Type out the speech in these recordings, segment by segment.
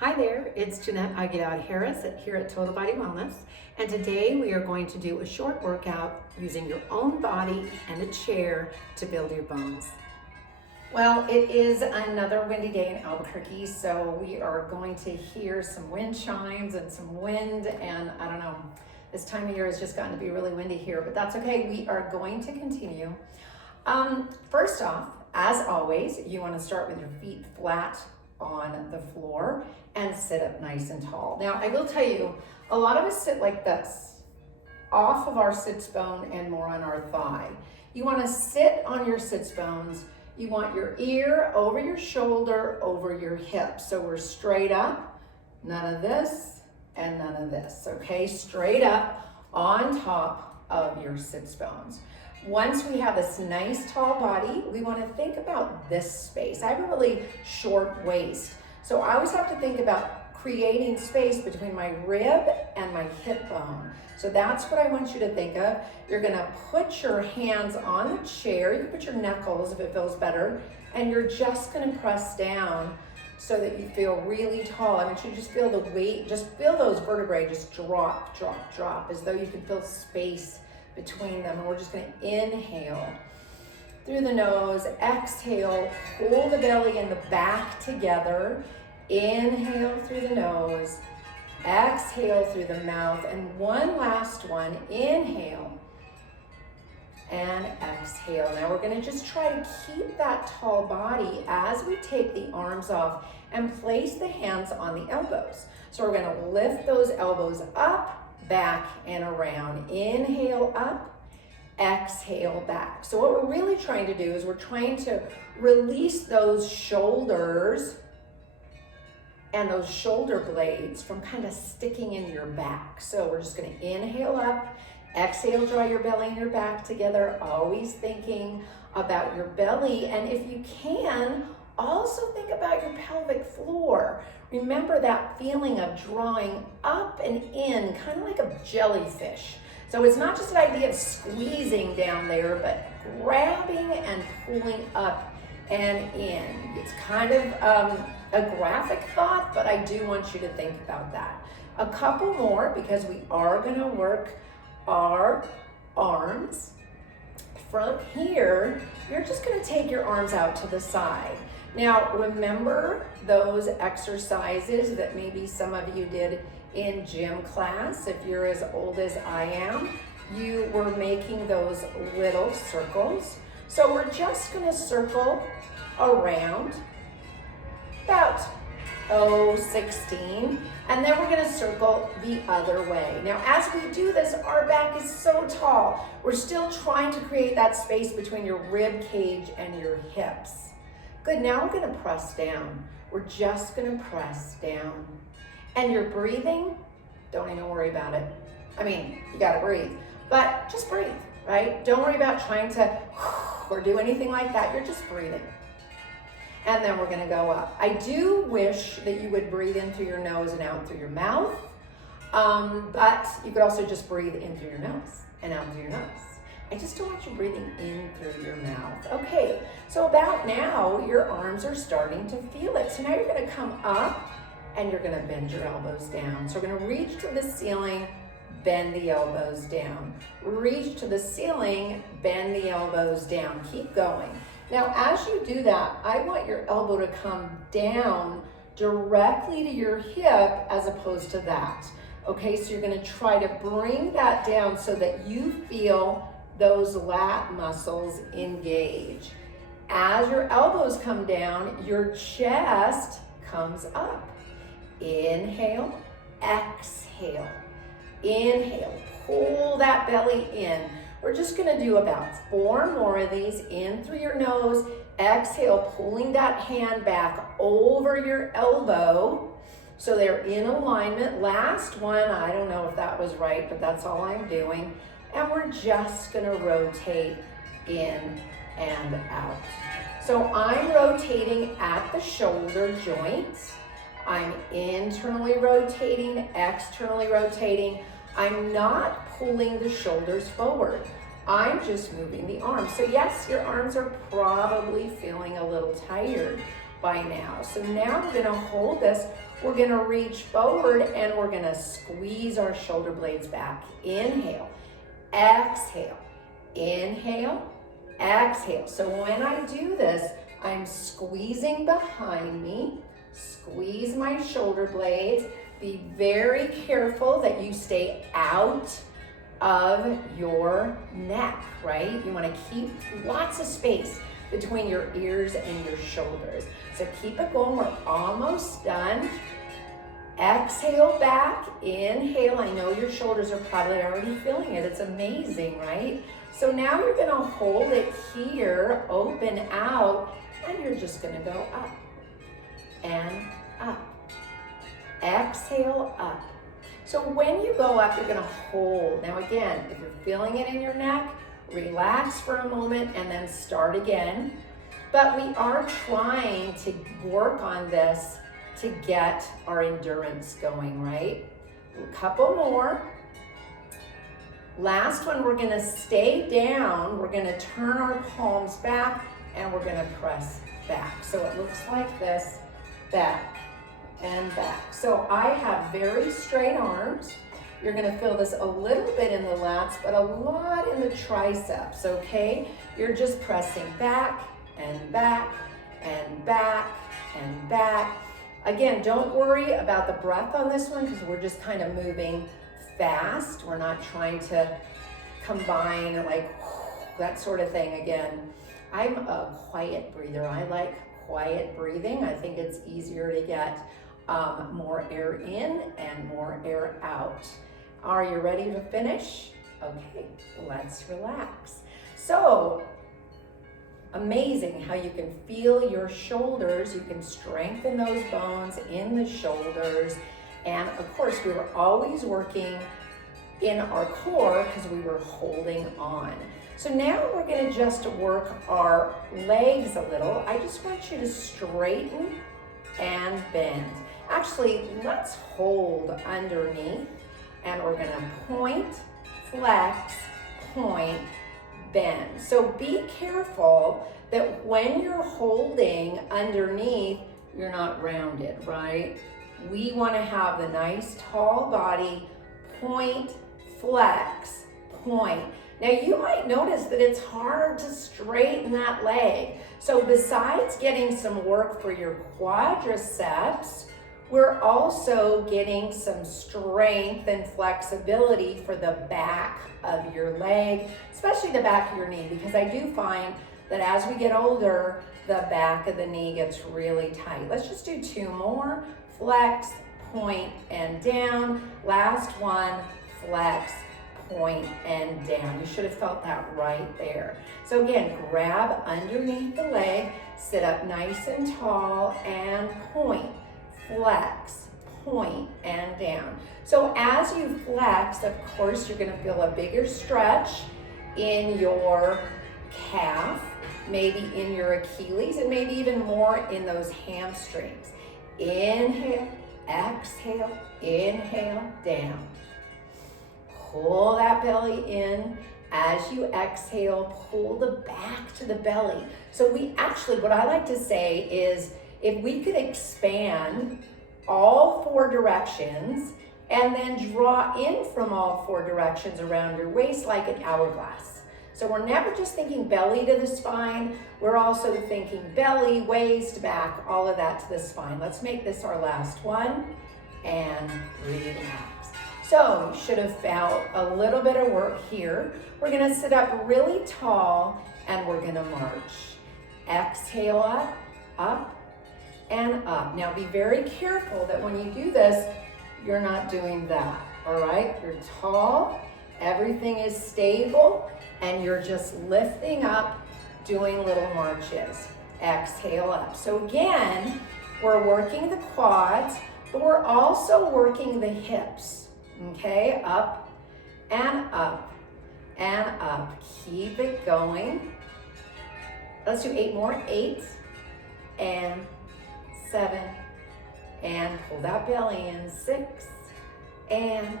Hi there, it's Jeanette Aguilar-Harris here at Total Body Wellness, and today we are going to do a short workout using your own body and a chair to build your bones. Well, it is another windy day in Albuquerque, so we are going to hear some wind chimes and some wind, and I don't know, this time of year has just gotten to be really windy here, but that's okay. We are going to continue. First off, as always, you want to start with your feet flat on the floor and sit up nice and tall. Now, I will tell you, a lot of us sit like this, off of our sits bone and more on our thigh. You want to sit on your sits bones. You want your ear over your shoulder, over your hip. So we're straight up, none of this and none of this, okay? Straight up on top of your sits bones. Once we have this nice tall body, we want to think about this space. I have a really short waist, so I always have to think about creating space between my rib and my hip bone. So that's what I want you to think of. You're going to put your hands on the chair. You can put your knuckles if it feels better, and you're just going to press down so that you feel really tall. I want you to just feel the weight, just feel those vertebrae just drop, drop, drop, as though you can feel space between them. And we're just going to inhale through the nose, exhale, pull the belly and the back together, inhale through the nose, exhale through the mouth, and one last one, inhale and exhale. Now we're going to just try to keep that tall body as we take the arms off and place the hands on the elbows. So we're going to lift those elbows up, back and around. Inhale up, exhale back. So what we're really trying to do is we're trying to release those shoulders and those shoulder blades from kind of sticking in your back. So we're just going to inhale up, exhale, draw your belly and your back together, always thinking about your belly. And if you can, also think about your pelvic floor. Remember that feeling of drawing up and in, kind of like a jellyfish. So it's not just an idea of squeezing down there, but grabbing and pulling up and in. It's kind of a graphic thought, but I do want you to think about that. A couple more, because we are going to work our arms. From here, you're just going to take your arms out to the side. Now, remember those exercises that maybe some of you did in gym class. If you're as old as I am, you were making those little circles. So we're just going to circle around about 16, and then we're going to circle the other way. Now, as we do this, our back is so tall. We're still trying to create that space between your rib cage and your hips. Good, now we're going to press down. We're just going to press down. And your breathing, don't even worry about it. I mean, you got to breathe, but just breathe, right? Don't worry about trying to or do anything like that. You're just breathing. And then we're going to go up. I do wish that you would breathe in through your nose and out through your mouth, but you could also just breathe in through your nose and out through your nose. I just don't want you breathing in through your mouth. Okay, so about now, your arms are starting to feel it. So now you're going to come up and you're going to bend your elbows down. So we're going to reach to the ceiling, bend the elbows down. Reach to the ceiling, bend the elbows down. Keep going. Now, as you do that, I want your elbow to come down directly to your hip as opposed to that. Okay, so you're going to try to bring that down so that you feel those lat muscles engage. As your elbows come down, your chest comes up. Inhale, exhale. Inhale, pull that belly in. We're just going to do about 4 more of these. In through your nose, exhale, pulling that hand back over your elbow so they're in alignment. Last one, I don't know if that was right, but that's all I'm doing. And we're just going to rotate in and out. So I'm rotating at the shoulder joints. I'm internally rotating, externally rotating. I'm not pulling the shoulders forward. I'm just moving the arms. So yes, your arms are probably feeling a little tired, by now. So now we're gonna hold this. We're gonna reach forward and we're gonna squeeze our shoulder blades back. Inhale, exhale, inhale, exhale. So when I do this, I'm squeezing behind me, squeeze my shoulder blades. Be very careful that you stay out of your neck, right? You wanna keep lots of space between your ears and your shoulders. So keep it going, we're almost done. Exhale back, inhale. I know your shoulders are probably already feeling it. It's amazing, right? So now you're gonna hold it here, open out, and you're just gonna go up and up. Exhale, up. So when you go up, you're gonna hold. Now again, if you're feeling it in your neck, relax for a moment and then start again. But we are trying to work on this to get our endurance going, right? A couple more. Last one, we're gonna stay down. We're gonna turn our palms back and we're gonna press back. So it looks like this, back and back. So I have very straight arms. You're gonna feel this a little bit in the lats, but a lot in the triceps, okay? You're just pressing back and back and back and back. Again, don't worry about the breath on this one because we're just kind of moving fast. We're not trying to combine like that sort of thing again. I'm a quiet breather. I like quiet breathing. I think it's easier to get more air in and more air out. Are you ready to finish? Okay, let's relax. So, amazing how you can feel your shoulders. You can strengthen those bones in the shoulders. And of course, we were always working in our core because we were holding on. So now we're gonna just work our legs a little. I just want you to straighten and bend. Actually, let's hold underneath and we're gonna point, flex, point, bend. So be careful that when you're holding underneath, you're not rounded, right? We wanna have the nice tall body, point, flex, point. Now you might notice that it's hard to straighten that leg. So besides getting some work for your quadriceps, we're also getting some strength and flexibility for the back of your leg, especially the back of your knee, because I do find that as we get older, the back of the knee gets really tight. Let's just do two more. Flex, point, and down. Last one, flex, point, and down. You should have felt that right there. So again, grab underneath the leg, sit up nice and tall, and point. Flex, point, and down. So as you flex, of course, you're gonna feel a bigger stretch in your calf, maybe in your Achilles, and maybe even more in those hamstrings. Inhale, exhale, inhale, down. Pull that belly in. As you exhale, pull the back to the belly. So we actually, what I like to say is, if we could expand all four directions and then draw in from all four directions around your waist like an hourglass. So we're never just thinking belly to the spine, we're also thinking belly, waist, back, all of that to the spine. Let's make this our last one and relax. So you should have felt a little bit of work here. We're gonna sit up really tall and we're gonna march. Exhale up, up, and up. Now be very careful that when you do this, you're not doing that, all right? You're tall, everything is stable, and you're just lifting up, doing little marches. Exhale up. So again, we're working the quads, but we're also working the hips, okay? Up and up and up. Keep it going. Let's do 8 more. 8 and 7, and pull that belly in. 6, and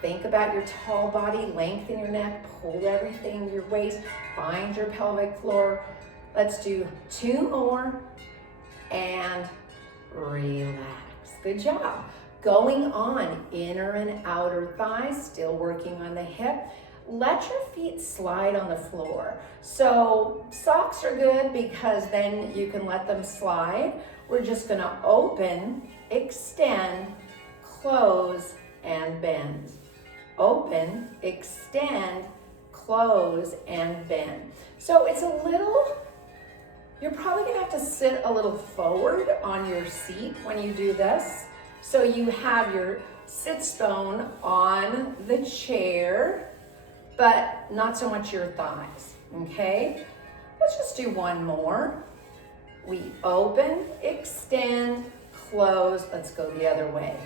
think about your tall body, lengthen your neck, pull everything, your waist, find your pelvic floor. Let's do 2 more, and relax. Good job. Going on, inner and outer thighs, still working on the hip. Let your feet slide on the floor. So socks are good because then you can let them slide. We're just gonna open, extend, close, and bend. Open, extend, close, and bend. So it's a little, you're probably gonna have to sit a little forward on your seat when you do this. So you have your sits bone on the chair, but not so much your thighs, okay? Let's just do one more. We open, extend, close. Let's go the other way.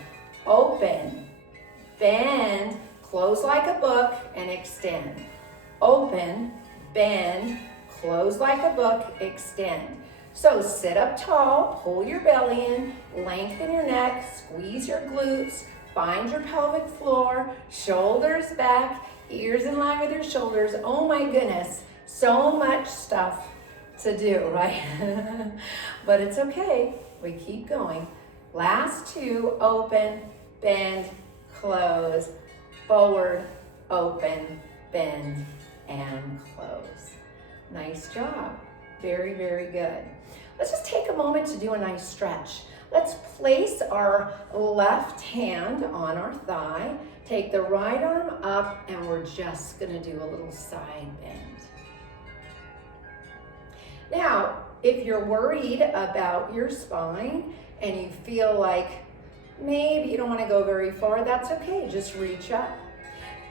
Open, bend, close like a book, and extend. Open, bend, close like a book, extend. So sit up tall, pull your belly in, lengthen your neck, squeeze your glutes, find your pelvic floor, shoulders back, ears in line with your shoulders. Oh my goodness, so much stuff to do, right? But it's okay, we keep going. Last two, open, bend, close, forward, open, bend, and close. Nice job, very, very good. Let's just take a moment to do a nice stretch. Let's place our left hand on our thigh, take the right arm up, and we're just gonna do a little side bend. Now, if you're worried about your spine and you feel like maybe you don't wanna go very far, that's okay, just reach up.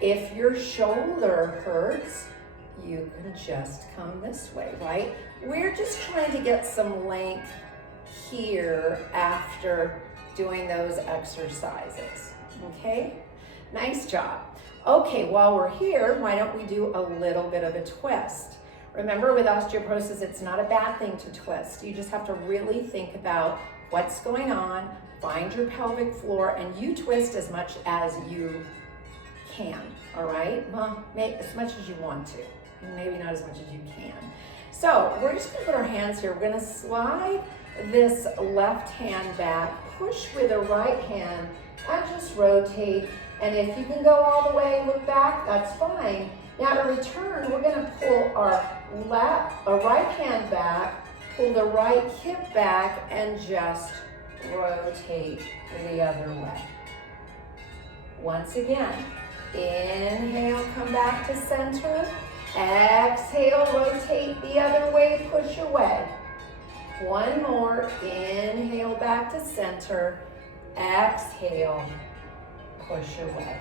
If your shoulder hurts, you can just come this way, right? We're just trying to get some length here after doing those exercises, okay? Nice job. Okay, while we're here, why don't we do a little bit of a twist? Remember, with osteoporosis, it's not a bad thing to twist. You just have to really think about what's going on, find your pelvic floor, and you twist as much as you can, all right? Well, as much as you want to, maybe not as much as you can. So we're just gonna put our hands here. We're gonna slide this left hand back, push with the right hand, and just rotate. And if you can go all the way, look back, that's fine. Now to return, we're gonna pull our right hand back, pull the right hip back, and just rotate the other way. Once again, inhale, come back to center. Exhale, rotate the other way, push away. One more, inhale back to center. Exhale, push away.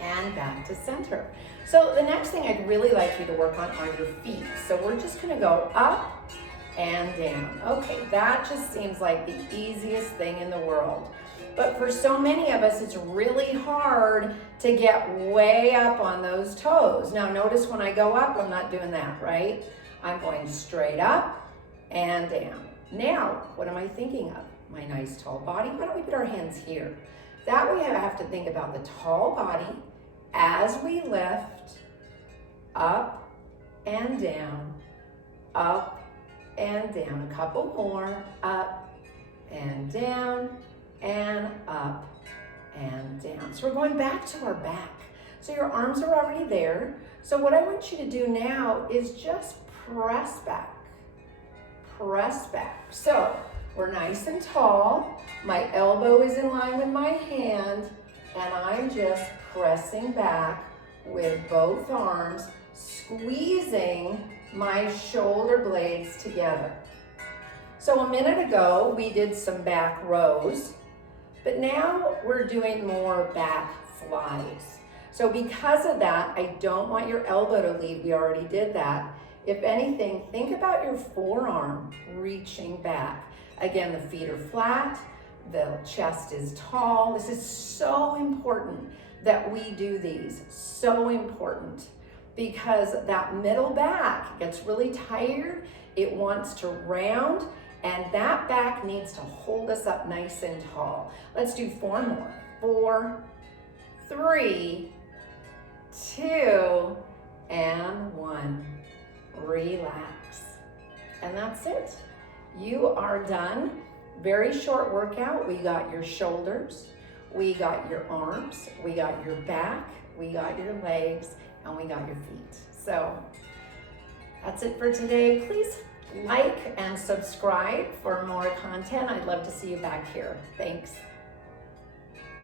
And back to center. So the next thing I'd really like you to work on are your feet. So we're just gonna go up and down. Okay, that just seems like the easiest thing in the world. But for so many of us, it's really hard to get way up on those toes. Now notice when I go up, I'm not doing that, right? I'm going straight up and down. Now, what am I thinking of? My nice tall body. Why don't we put our hands here? That way I have to think about the tall body as we lift up and down, up and down. A couple more, up and down, and up and down. So we're going back to our back. So your arms are already there. So what I want you to do now is just press back. Press back. So we're nice and tall. My elbow is in line with my hand, and I'm just pressing back with both arms, squeezing my shoulder blades together. So a minute ago, we did some back rows. But now we're doing more back flies. So because of that, I don't want your elbow to leave. We already did that. If anything, think about your forearm reaching back. Again, the feet are flat, the chest is tall. This is so important that we do these. So important because that middle back gets really tired. It wants to round. And that back needs to hold us up nice and tall. Let's do 4 more. 4, 3, 2, and 1. Relax. And that's it. You are done. Very short workout. We got your shoulders, we got your arms, we got your back, we got your legs, and we got your feet. So that's it for today. Please like and subscribe for more content. I'd love to see you back here. Thanks.